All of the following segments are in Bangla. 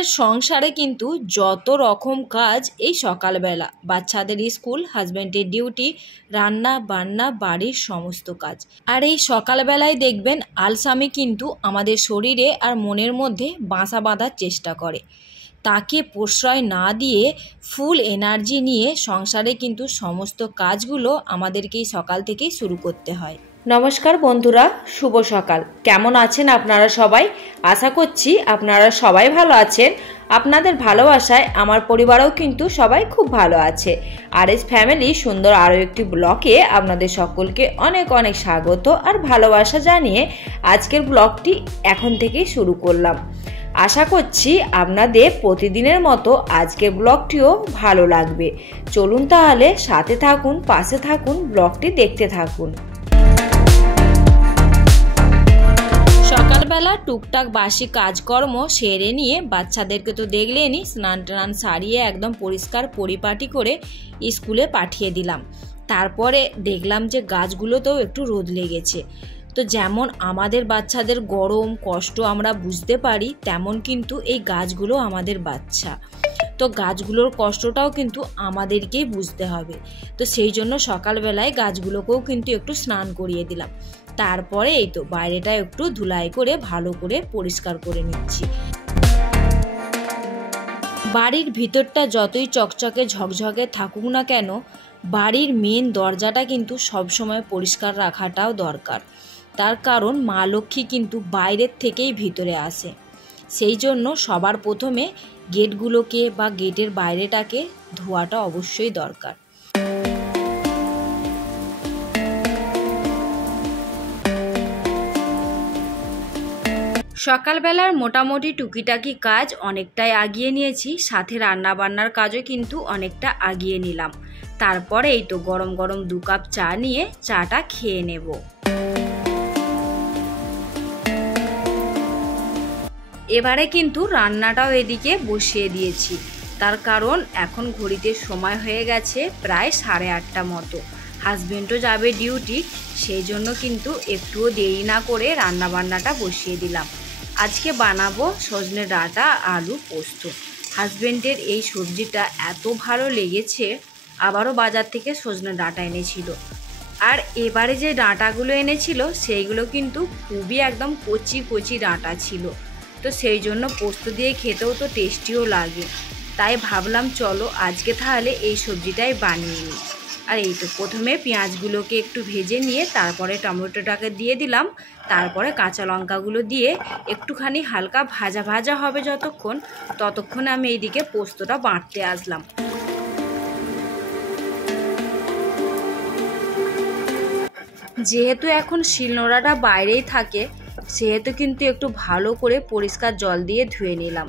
আমাদের সংসারে কিন্তু যত রকম কাজ এই সকালবেলা, বাচ্চাদের স্কুল, হাজব্যান্ডের ডিউটি, রান্না বান্না, বাড়ির সমস্ত কাজ। আর এই সকালবেলায় দেখবেন আলসামি কিন্তু আমাদের শরীরে আর মনের মধ্যে বাসা বাঁধার চেষ্টা করে। তাকে প্রশ্রয় না দিয়ে ফুল এনার্জি নিয়ে সংসারে কিন্তু সমস্ত কাজগুলো আমাদেরকেই সকাল থেকেই শুরু করতে হয়। নমস্কার বন্ধুরা, শুভ সকাল। কেমন আছেন আপনারা সবাই? আশা করছি আপনারা সবাই ভালো আছেন। আপনাদের ভালোবাসায় আমার পরিবারও কিন্তু সবাই খুব ভালো আছে। আরএস ফ্যামিলি সুন্দর আরও একটি ব্লগে আপনাদের সকলকে অনেক অনেক স্বাগত আর ভালোবাসা জানিয়ে আজকের ব্লগটি এখন থেকেই শুরু করলাম। আশা করছি আপনাদের প্রতিদিনের মতো আজকের ব্লগটিও ভালো লাগবে। চলুন তাহলে সাথে থাকুন, পাশে থাকুন, ব্লগটি দেখতে থাকুন। সকালবেলা টুকটাক বাসি কাজকর্ম সেরে নিয়ে বাচ্চাদেরকে তো দেখলেনই, স্নান টান সারিয়ে একদম পরিষ্কার পরিপাটি করে স্কুলে পাঠিয়ে দিলাম। তারপরে দেখলাম যে গাছগুলোতেও একটু রোদ লেগেছে। তো যেমন আমাদের বাচ্চাদের গরম কষ্ট আমরা বুঝতে পারি, তেমন কিন্তু এই গাছগুলো আমাদের বাচ্চা। তো গাছগুলোর কষ্টটাও কিন্তু আমাদেরকেই বুঝতে হবে। তো সেই জন্য সকালবেলায় গাছগুলোকেও কিন্তু একটু স্নান করিয়ে দিলাম। তারপরে এই তো বাইরেটা একটু ধুলাই করে ভালো করে পরিষ্কার করে নিচ্ছি। বাড়ির ভিতরটা যতই চকচকে ঝকঝকে থাকুক না কেন, বাড়ির মেন দরজাটা কিন্তু সবসময় পরিষ্কার রাখাটাও দরকার। তার কারণ মা লক্ষ্মী কিন্তু বাইরের থেকেই ভিতরে আসে। সেই জন্য সবার প্রথমে গেটগুলোকে বা গেটের বাইরেটাকে ধোয়াটা অবশ্যই দরকার। সকালবেলার মোটামুটি টুকিটাকি কাজ অনেকটাই আগিয়ে নিয়েছি, সাথে রান্না বান্নার কাজও কিন্তু অনেকটা আগিয়ে নিলাম। তারপরে এই তো গরম গরম 2 কাপ চা নিয়ে চাটা খেয়ে নেব। এবারে কিন্তু রান্নাটাও এদিকে বসিয়ে দিয়েছি। তার কারণ এখন ঘড়িতে সময় হয়ে গেছে প্রায় 8:30 মতো। হাজবেন্ডও যাবে ডিউটি, সেই জন্য কিন্তু একটুও দেরি না করে রান্না বান্নাটা বসিয়ে দিলাম। আজকে বানাবো সজনে ডাঁটা আলু পোস্ত। হাজবেন্ডের এই সবজিটা এত ভালো লেগেছে, আবারও বাজার থেকে সজনে ডাঁটা এনেছিল। আর এবারে যে ডাঁটাগুলো এনেছিল সেইগুলো কিন্তু খুবই একদম কচি কচি ডাঁটা ছিল। তো সেই জন্য পোস্ত দিয়ে খেতেও তো টেস্টিও লাগে। তাই ভাবলাম চলো আজকে তাহলে এই সবজিটাই বানিয়ে নিই। আর এই তো প্রথমে পেঁয়াজগুলোকে একটু ভেজে নিয়ে তারপরে টমেটোটাকে দিয়ে দিলাম। তারপরে কাঁচা লঙ্কাগুলো দিয়ে একটুখানি হালকা ভাজা ভাজা হবে যতক্ষণ, ততক্ষণ আমি এইদিকে পোস্তটা বাটতে আসলাম। যেহেতু এখন শিলনোড়াটা বাইরেই থাকে, সেহেতু কিন্তু একটু ভালো করে পরিষ্কার জল দিয়ে ধুয়ে নিলাম।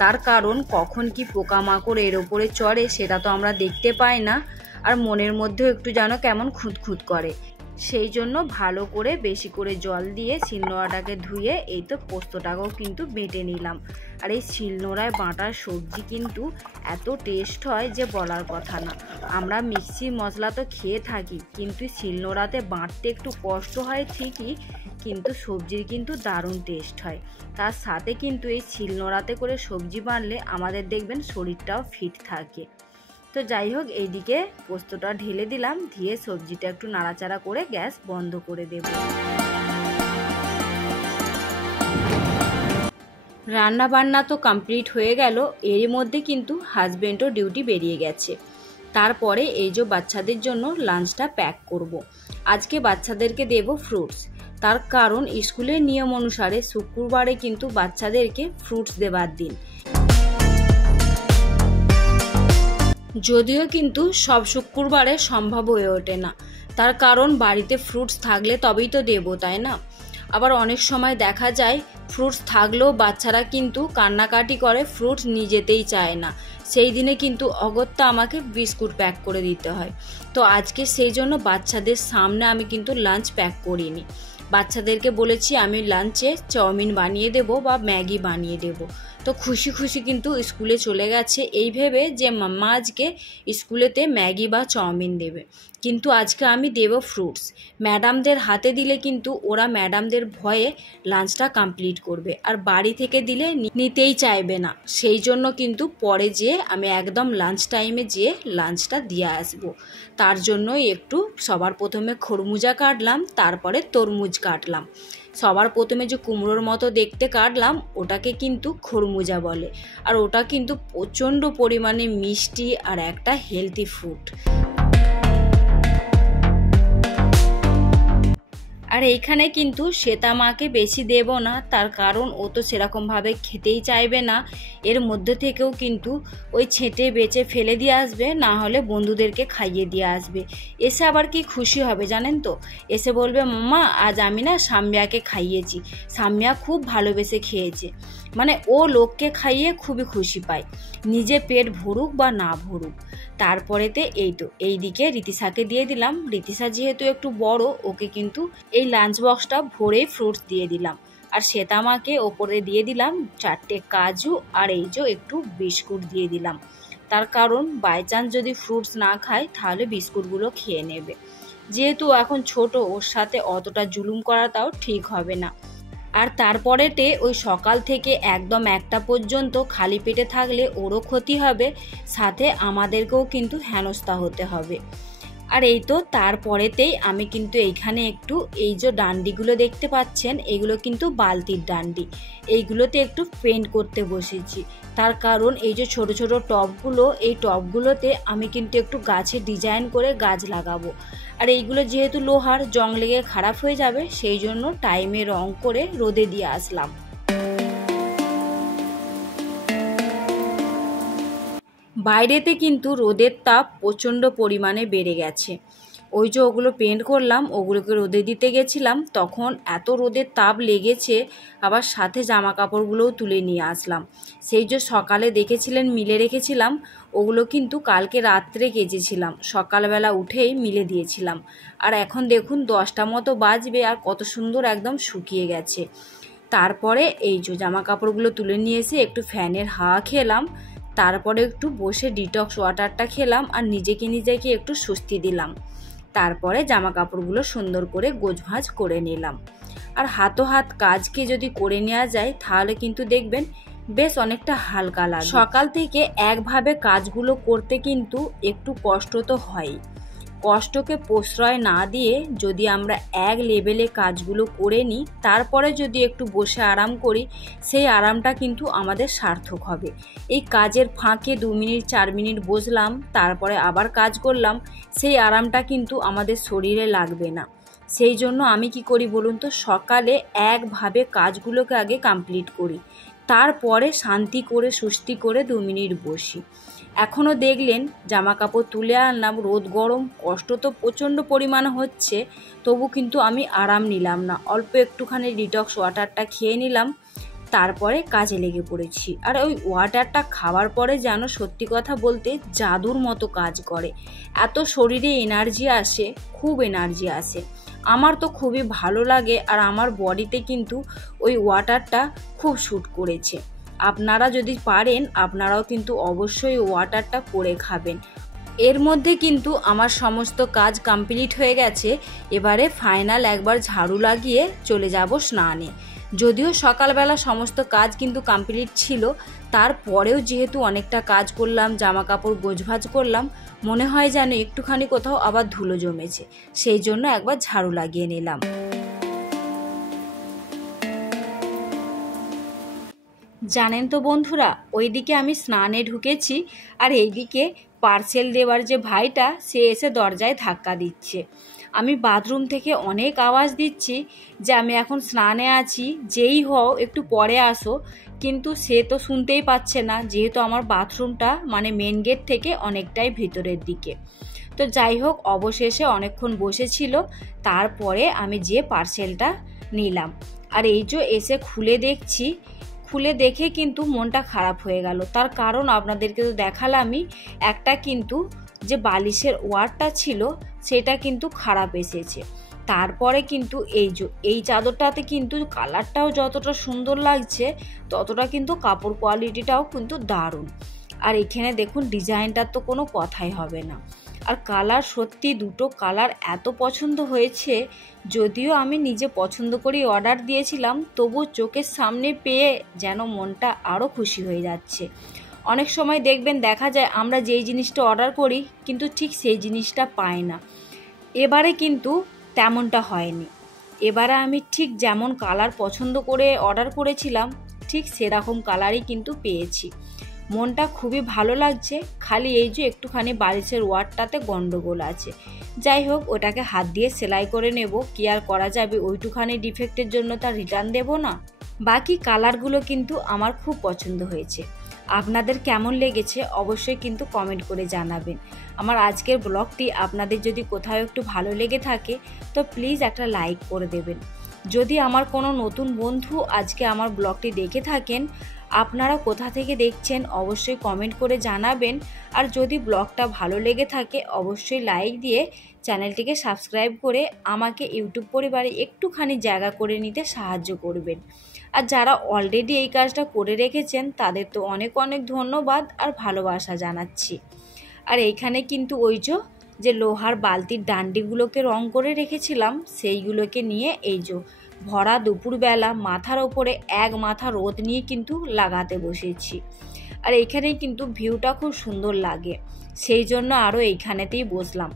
তার কারণ কখন কি পোকামাকড় এর ওপরে চড়ে সেটা তো আমরা দেখতে পাই না, আর মনের মধ্যেও একটু যেন কেমন খুঁতখুত করে। সেই জন্য ভালো করে বেশি করে জল দিয়ে শিলনোড়াটাকে ধুয়ে এই তো পোস্তটাকেও কিন্তু বেটে নিলাম। আর এই শিলনোড়ায় বাটার সবজি কিন্তু এত টেস্ট হয় যে বলার কথা না। আমরা মিক্সি মশলা তো খেয়ে থাকি, কিন্তু শিলনোড়াতে বাটতে একটু কষ্ট হয় ঠিকই, কিন্তু সবজির কিন্তু দারুণ টেস্ট হয়। তার সাথে কিন্তু এই শিলনোড়াতে করে সবজি বানলে আমাদের দেখবেন শরীরটাও ফিট থাকে। তো যাই হোক, এইদিকে পোস্তটা ঢেলে দিলাম, দিয়ে সবজিটা একটু নাড়াচাড়া করে গ্যাস বন্ধ করে দেব। রান্না বান্না তো কমপ্লিট হয়ে গেল, এরই মধ্যে কিন্তু হাজবেন্ডও ডিউটি বেরিয়ে গেছে। তারপরে এই যে বাচ্চাদের জন্য লাঞ্চটা প্যাক করব। আজকে বাচ্চাদেরকে দেব ফ্রুটস। তার কারণ স্কুলের নিয়ম অনুসারে শুক্রবারে কিন্তু বাচ্চাদেরকে ফ্রুটস দেবার দিন। যদিও কিন্তু সব শুক্রবারে সম্ভব হয়ে ওঠে না, তার কারণ বাড়িতে ফ্রুটস থাকলে তবেই তো দেবো, তাই না? আবার অনেক সময় দেখা যায় ফ্রুটস থাকলেও বাচ্চারা কিন্তু কান্নাকাটি করে, ফ্রুটস নিয়ে যেতেই চায় না। সেই দিনে কিন্তু অগত্যা আমাকে বিস্কুট প্যাক করে দিতে হয়। তো আজকে সেই জন্য বাচ্চাদের সামনে আমি কিন্তু লাঞ্চ প্যাক করিনি। বাচ্চাদেরকে বলেছি আমি লাঞ্চে চাউমিন বানিয়ে দেব বা ম্যাগি বানিয়ে দেব। তো খুশি খুশি কিন্তু স্কুলে চলে গেছে এই ভেবে যে মাম্মা আজকে স্কুলেতে ম্যাগি বা চাউমিন দেবে, কিন্তু আজকে আমি দেব ফ্রুটস। ম্যাডামদের হাতে দিলে কিন্তু ওরা ম্যাডামদের ভয়ে লাঞ্চটা কমপ্লিট করবে, আর বাড়ি থেকে দিলে নিতেই চাইবে না। সেই জন্য কিন্তু পরে যেয়ে আমি একদম লাঞ্চ টাইমে যেয়ে লাঞ্চটা দিয়ে আসবো। তার জন্যই একটু সবার প্রথমে খরমুজা কাটলাম, তারপরে তরমুজ কাটলাম। সবার প্রথমে যে কুমড়োর মতো দেখতে কাটলাম ওটাকে কিন্তু খরমুজা বলে, আর ওটা কিন্তু প্রচণ্ড পরিমাণে মিষ্টি আর একটা হেলদি ফ্রুট। আর এইখানে কিন্তু শ্বেতা মাকে বেশি দেব না, তার কারণ ও তো সেরকমভাবে খেতেই চাইবে না। এর মধ্যে থেকেও কিন্তু ওই ছেঁটে বেচে ফেলে দিয়ে আসবে, না হলে বন্ধুদেরকে খাইয়ে দিয়ে আসবে। এসে আবার কি খুশি হবে জানেন তো, এসে বলবে মাম্মা আজ আমি না সাম্যাকে খাইয়েছি, সাম্যা খুব ভালোবেসে খেয়েছে। মানে ও লোককে খাইয়ে খুবই খুশি পায়, নিজে পেট ভরুক বা না ভরুক। তারপরেতে এইদিকে ঋতিশাকে দিয়ে দিলাম। ঋতিশা যেহেতু একটু বড়, ওকে কিন্তু এই লাঞ্চ বক্সটা ভরেই ফ্রুটস দিয়ে দিলাম। আর শ্বেতামাকে ওপরে দিয়ে দিলাম 4টে কাজু, আর একটু বিস্কুট দিয়ে দিলাম। তার কারণ বাই চান্স যদি ফ্রুটস না খায় তাহলে বিস্কুটগুলো খেয়ে নেবে। যেহেতু এখন ছোট, ওর সাথে অতটা জুলুম করাটাও ঠিক হবে না। আর তারপরেতে ওই সকাল থেকে একদম 1টা পর্যন্ত খালি পেটে থাকলে ওরও ক্ষতি হবে, সাথে আমাদেরকেও কিন্তু হেনস্থা হতে হবে। আর তারপরেতেই আমি কিন্তু এইখানে একটু এই যে ডান্ডিগুলো দেখতে পাচ্ছেন, এগুলো কিন্তু বালতির ডান্ডি, এইগুলোতে একটু পেন্ট করতে বসেছি। তার কারণ এই যে ছোট ছোট টবগুলো, এই টবগুলোতে আমি কিন্তু একটু গাছের ডিজাইন করে গাছ লাগাবো। আর এইগুলো যেহেতু লোহার, জং লেগে খারাপ হয়ে যাবে, সেই জন্য টাইমে রং করে রোদে দিয়ে আসলাম। বাইরেতে কিন্তু রোদের তাপ প্রচণ্ড পরিমাণে বেড়ে গেছে। ওই যে ওগুলো পেন্ট করলাম, ওগুলোকে রোদে দিতে গেছিলাম, তখন এত রোদের তাপ লেগেছে, আবার সাথে জামা কাপড়গুলোও তুলে নিয়ে আসলাম। সেই যে সকালে দেখেছিলেন মিলে রেখেছিলাম, ওগুলো কিন্তু কালকে রাত্রে কেচেছিলাম, সকালবেলা উঠেই মিলে দিয়েছিলাম। আর এখন দেখুন 10টা মতো বাজবে, আর কত সুন্দর একদম শুকিয়ে গেছে। তারপরে এই যে জামা কাপড়গুলো তুলে নিয়ে এসে একটু ফ্যানের হাওয়া খেলাম, তারপরে একটু বসে ডিটক্স ওয়াটারটা খেলাম, আর নিজেকে একটু স্বস্তি দিলাম। তারপরে জামা কাপড়গুলো সুন্দর করে গোছভাঁজ করে নিলাম। আর হাত কাজকে যদি করে নেওয়া যায় তাহলে কিন্তু দেখবেন বেশ অনেকটা হালকা লাগে। সকাল থেকে একভাবে কাজগুলো করতে কিন্তু একটু কষ্ট তো হয়, কষ্টকে প্রশ্রয় না দিয়ে যদি আমরা এক লেভেলে কাজগুলো করে নিই, তারপরে যদি একটু বসে আরাম করি, সেই আরামটা কিন্তু আমাদের সার্থক হবে। এই কাজের ফাঁকে 2 মিনিট 4 মিনিট বসলাম, তারপরে আবার কাজ করলাম, সেই আরামটা কিন্তু আমাদের শরীরে লাগবে না। সেই জন্য আমি কি করি বলুন তো, সকালে একভাবে কাজগুলোকে আগে কমপ্লিট করি, তারপরে শান্তি করে সুস্থি করে 2 মিনিট বসি। এখনও দেখলেন জামা কাপড় তুলে আনলাম, রোদ গরম, কষ্ট তো প্রচণ্ড পরিমাণে হচ্ছে, তবু কিন্তু আমি আরাম নিলাম না, অল্প একটুখানি ডিটক্স ওয়াটারটা খেয়ে নিলাম, তারপরে কাজে লেগে পড়েছি। আর ওই ওয়াটারটা খাওয়ার পরে যেন সত্যি কথা বলতে জাদুর মতো কাজ করে, এত শরীরে এনার্জি আসে, খুব এনার্জি আসে। আমার তো খুবই ভালো লাগে, আর আমার বডিতে কিন্তু ওই ওয়াটারটা খুব শ্যুট করেছে। আপনারা যদি পারেন আপনারাও কিন্তু অবশ্যই ওয়াটারটা করে খাবেন। এর মধ্যে কিন্তু আমার সমস্ত কাজ কমপ্লিট হয়ে গেছে। এবারে ফাইনাল একবার ঝাড়ু লাগিয়ে চলে যাব স্নানে। যদিও সকালবেলা সমস্ত কাজ কিন্তু কমপ্লিট ছিল, তারপরেও যেহেতু অনেকটা কাজ করলাম, জামা কাপড় গোছভাজ করলাম, মনে হয় যেন একটুখানি কোথাও আবার ধুলো জমেছে, সেই জন্য একবার ঝাড়ু লাগিয়ে নিলাম। জানেন তো বন্ধুরা, ওইদিকে আমি স্নানে ঢুকেছি, আর এইদিকে পার্সেল দেওয়ার যে ভাইটা সে এসে দরজায় ধাক্কা দিচ্ছে। আমি বাথরুম থেকে অনেক আওয়াজ দিচ্ছি যে আমি এখন স্নানে আছি, যেই হও একটু পরে আসো, কিন্তু সে তো শুনতেই পাচ্ছে না, যেহেতু আমার বাথরুমটা মানে মেন গেট থেকে অনেকটাই ভিতরের দিকে। তো যাই হোক, অবশেষে অনেকক্ষণ বসেছিল, তারপরে আমি যে পার্সেলটা নিলাম। আর এই যে এসে খুলে দেখছি, খুলে দেখে কিন্তু মনটা খারাপ হয়ে গেল। তার কারণ আপনাদেরকে তো দেখালামই, একটা কিন্তু যে বালিশের ওয়ারটা ছিল সেটা কিন্তু খারাপ এসেছে। তারপরে কিন্তু এই চাদরটাতে কিন্তু কালারটাও যতটা সুন্দর লাগছে ততটা কিন্তু কাপড় কোয়ালিটিটাও কিন্তু দারুণ। আর এখানে দেখুন ডিজাইনটার তো কোনো কথাই হবে না। আর কালার সত্যি দুটো কালার এত পছন্দ হয়েছে, যদিও আমি নিজে পছন্দ করি অর্ডার দিয়েছিলাম, তবু চোখের সামনে পেয়ে যেন মনটা আরও খুশি হয়ে যাচ্ছে। অনেক সময় দেখবেন দেখা যায় আমরা যেই জিনিসটা অর্ডার করি কিন্তু ঠিক সেই জিনিসটা পাই না। এবারে কিন্তু তেমনটা হয়নি। এবারে আমি ঠিক যেমন কালার পছন্দ করে অর্ডার করেছিলাম ঠিক সেরকম কালারই কিন্তু পেয়েছি। মনটা খুবই ভালো লাগছে। খালি এই যে একটুখানি বালিশের ওয়ারটাতে গন্ডগোল আছে, যাই হোক ওটাকে হাত দিয়ে সেলাই করে নেব, কি আর করা যাবে, ওইটুখানি ডিফেক্টের জন্য তার রিটার্ন দেব না। বাকি কালারগুলো কিন্তু আমার খুব পছন্দ হয়েছে। আপনাদের কেমন লেগেছে অবশ্যই কিন্তু কমেন্ট করে জানাবেন। আমার আজকের ব্লগটি আপনাদের যদি কোথাও একটু ভালো লেগে থাকে তো প্লিজ একটা লাইক করে দেবেন। যদি আমার কোনো নতুন বন্ধু আজকে আমার ব্লগটি দেখে থাকেন, আপনারা কোথা থেকে দেখছেন অবশ্যই কমেন্ট করে জানাবেন। আর যদি ব্লগটা ভালো লেগে থাকে অবশ্যই লাইক দিয়ে চ্যানেলটিকে সাবস্ক্রাইব করে আমাকে ইউটিউব পরিবারে একটুখানি জায়গা করে নিতে সাহায্য করবেন। আর যারা অলরেডি এই কাজটা করে রেখেছেন তাদের তো অনেক অনেক ধন্যবাদ আর ভালোবাসা জানাচ্ছি। আর এইখানে কিন্তু ওই যে লোহার বালতির ডান্ডিগুলোকে রং করে রেখেছিলাম সেইগুলোকে নিয়ে এই ভরা দুপুরবেলা মাথার ওপরে এক মাথা রোদ নিয়ে কিন্তু লাগাতে বসেছি। আর এইখানেই কিন্তু ভিউটা খুব সুন্দর লাগে, সেই জন্য আরও এইখানেতেই বসলাম।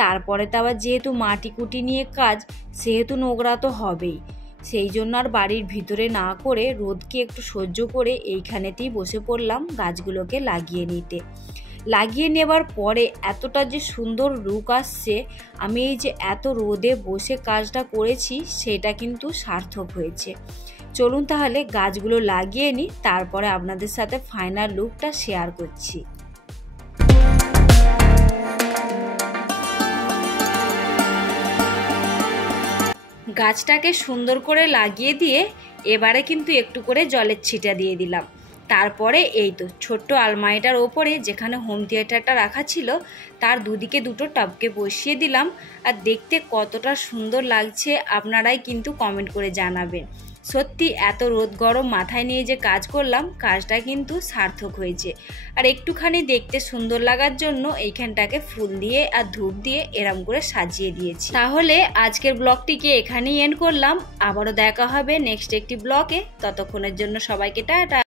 তারপরে তো আবার যেহেতু মাটি কুটি নিয়ে কাজ, সেহেতু নোংরা তো হবেই, সেই জন্য আর বাড়ির ভিতরে না করে রোদকে একটু সহ্য করে এইখানেতেই বসে পড়লাম গাছগুলোকে লাগিয়ে নিতে। লাগিয়ে নেবার পরে এতটা যে সুন্দর লুক আসছে, আমি এই যে এত রোদে বসে কাজটা করেছি সেটা কিন্তু সার্থক হয়েছে। চলুন তাহলে গাছগুলো লাগিয়ে নিই, তারপরে আপনাদের সাথে ফাইনাল লুকটা শেয়ার করছি। গাছটাকে সুন্দর করে লাগিয়ে দিয়ে এবারে কিন্তু একটু করে জলের ছিটা দিয়ে দিলাম। তারপরে এই তো ছোট্ট আলমারিটার ওপরে যেখানে হোম থিয়েটারটা রাখা ছিল তার দুদিকে দুটো টবকে বসিয়ে দিলাম। আর দেখতে কতটা সুন্দর লাগছে আপনারাই কিন্তু কমেন্ট করে জানাবেন। সত্যি এত রোদ গরম মাথায় নিয়ে যে কাজ করলাম কাজটা কিন্তু সার্থক হয়েছে। আর একটুখানি দেখতে সুন্দর লাগার জন্য এইখানটাকে ফুল দিয়ে আর ধূপ দিয়ে এরম করে সাজিয়ে দিয়েছি। তাহলে আজকের ব্লগটিকে এখানেই এন্ড করলাম। আবারও দেখা হবে নেক্সট একটি ব্লগে। ততক্ষণের জন্য সবাইকে টাটা।